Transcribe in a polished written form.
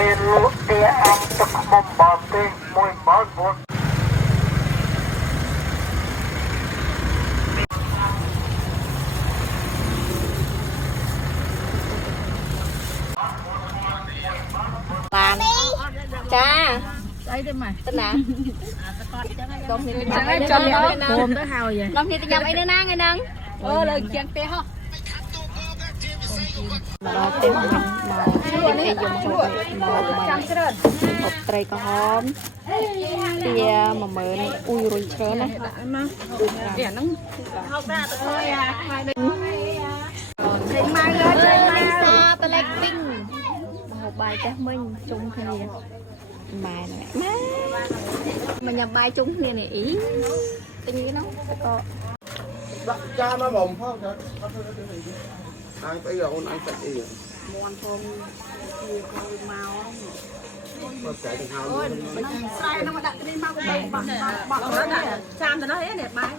មានលក់ទាអាំងទឹកខ្មុំបរទេសមួយម៉ោងមុនបានចាស្អីទេម៉ែទៅណាដុំនេះទៅញ៉ាំអីនៅចាំណា ព្រមទៅហើយដុំនេះទៅញ៉ាំអីនៅណាថ្ងៃហ្នឹងលើជាងផ្ទះហ៎មកដល់ផ្ទះមកអីយំចូលមកចាំច្រើនហូបត្រីក្រហមទា10000អ៊ុយរុញច្រើនណាដាក់មកនេះហ្នឹងហូបដាក់ទៅហើយអាខ្លាយដូចចេញមកលើចេញមកសាតលេខពីងមកហូបបាយចេះមិញជុំគ្នាម៉ែហ្នឹងម៉ែមកញ៉ាំបាយជុំគ្នានេះអីទិញនេះហ្នឹងតែក៏ដាក់ចានមកបំផងចាអញស្អីអូនអញស្អីមន់ព្រមជាកូនមកបើចែកទៅហៅ អូយមិនស្រ័យហ្នឹងមកដាក់នេះមកបាក់ដាក់ចានទៅនោះអីនេះបាយ